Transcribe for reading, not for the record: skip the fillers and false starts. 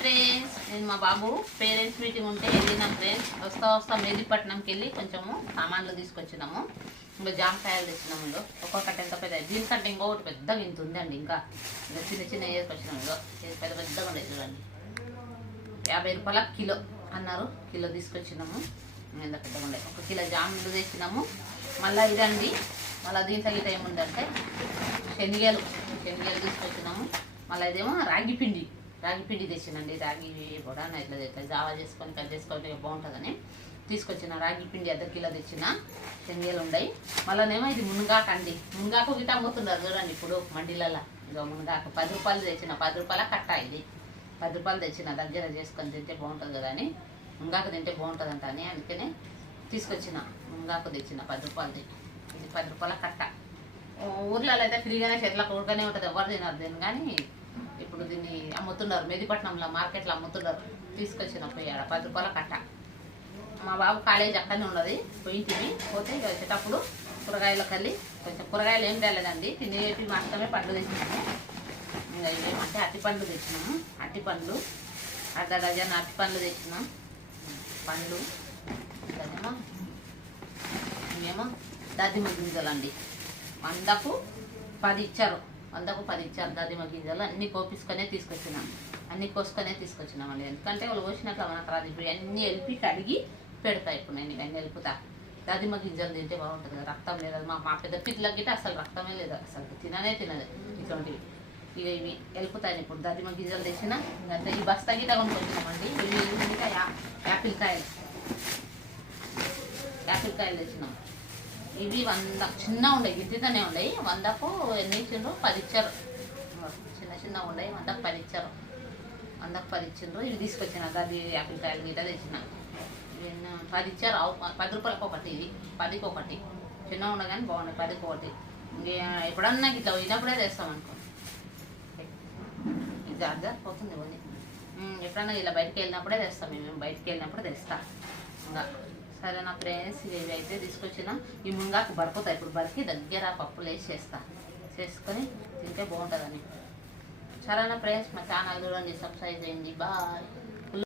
Friends, నేను మా బాబు parents meeting ఉంటే వెళ్ళినాం ఫ్రెండ్స్. వస్తా మెహదీపట్నంకి వెళ్ళి కొంచెము సామాన్లు తీసుకొచ్చినాము. ఇంకా జామకాయలు తెచ్చినాము. ఇంకో ఒక్కొక్కటి ఎంత పెద్ద, దీనికంటే ఇంకొకటి పెద్దగా ఇంత ఉందండి. ఇంకా చిన్న వేసుకొచ్చినాము. ఇంకో పెద్దగా ఉండేది చూడండి. 50 రూపాయల కిలో అన్నారు. కిలో తీసుకొచ్చినాము. ఎంత పెద్దగా ఉండే. 1 కిలో జాములు తెచ్చినాము. మళ్ళీ ఇదండి, మళ్ళీ దీంట్లో గిట్ట ఏముందంటే శనగలు తీసుకొచ్చినాము. మళ్ళీ ఇదేమో రాగి పిండి తెచ్చినండి. రాగి కూడా ఇట్లా జావా చేసుకొని కట్ చేసుకొని బాగుంటుందని తీసుకొచ్చిన రాగి పిండి 1/2 కిలో తెచ్చిన. శనగలు ఉన్నాయి. మళ్ళీనేమో ఇది మునగాకు అండి. మునగాకు గిట్ట అమ్ముతున్నారు చూడండి ఇప్పుడు మండీలలో. ఇదో మునగాకు 10 రూపాయలు తెచ్చిన. 10 రూపాయల కట్ట. ఇది 10 రూపాయలు తెచ్చిన. దగ్గర చేసుకొని తింటే బాగుంటుంది కదా అని, మునగాకు తింటే బాగుంటుంది అంట అని అందుకనే తీసుకొచ్చిన. మునగాకు తెచ్చిన 10 రూపాయలది. ఇది 10 రూపాయల కట్ట. ఊర్లలో అయితే ఫ్రీగానే చెట్లకు ఊరుగానే ఉంటుంది, ఎవరు తినరు దీన్ని. కానీ ఇప్పుడు దీన్ని అమ్ముతున్నారు, మెహదీపట్నంలో మార్కెట్లో అమ్ముతున్నారు. తీసుకొచ్చిన పోయి 10 రూపాయల కట్ట. మా బాబు కాలేజ్ అక్కడనే ఉన్నది. పోయింటివి పోతే ఇక వచ్చేటప్పుడు కూరగాయలకు వెళ్ళి కొంచెం కూరగాయలు ఏం తేలేదండి, తినేటి మాత్రమే పండ్లు తెచ్చినాము. ఇంకా ఇవేమంటే అరటిపండ్లు తెచ్చినాము. అరటిపండ్లు 1/2 డజన్ అరటిపండ్లు తెచ్చినాం. పండ్లు ఇవేమో దాదిమ గింజలు అండి. 100కు 10 ఇచ్చారు. 100కు 10 ఇచ్చారు దాదిమ గింజలు. అన్నీ కోసుకొనే తీసుకొచ్చినామండి. ఎందుకంటే వాళ్ళు కోసినట్లు మనకు రాదు. ఇప్పుడు అన్నీ వెళ్ళి కడిగి పెడతా. ఇప్పుడు నేను ఇవన్నీ వెలుపుతా. దాదిమ గింజలు తింటే బాగుంటుంది కదా, రక్తం లేదు. మా పెద్ద పిల్లలకి గిట్ట అసలు రక్తమే లేదు, అసలు తినదు ఇటువంటివి. ఇక ఇవి వెలుపుతాయి. ఇప్పుడు దాదిమ గింజలు తెచ్చిన. అంటే ఈ బస్తా గిట్ట కొనుక్కొచ్చినామండి. ఇవి ఇంకా యాపిల్ కాయలు తెచ్చినాం. ఇవి 100 చిన్న ఉన్నాయి, గిద్దనే ఉన్నాయి. 100కు ఎన్ని ఇచ్చిండ్రు? 10 ఇచ్చారు. చిన్న ఉన్నాయి. 100కు 10 ఇచ్చారు. 100కు 10 ఇచ్చిండ్రు. ఇవి తీసుకొచ్చిన అది యాపిల్ కాయలు గిట్ట తెచ్చిన. 10 ఇచ్చారు. 10 రూపాయలకు ఒకటి. ఇది 10కి ఒకటి. చిన్న ఉన్నాయి కానీ బాగున్నాయి. 10కి ఒకటి. ఎప్పుడన్నా ఇట్లా పోయినప్పుడే తెస్తాం అనుకో. ఇది పోతుంది ఇవన్నీ. ఎప్పుడన్నా ఇలా బయటికి వెళ్ళినప్పుడే తెస్తాం. మేము బయటికి వెళ్ళినప్పుడు తెస్తా. ఇంకా సరేనా ఫ్రెండ్స్, ఇవి అయితే తీసుకొచ్చిన. ఈ మునగాకు బరుకుతాయి. ఇప్పుడు బరికి దగ్గర పప్పులు వేసి చేసుకొని తింటే బాగుంటుందని. సరేనా ఫ్రెండ్స్, మా ఛానల్ చూడండి, సబ్స్క్రైబ్ చేయండి. బాయ్.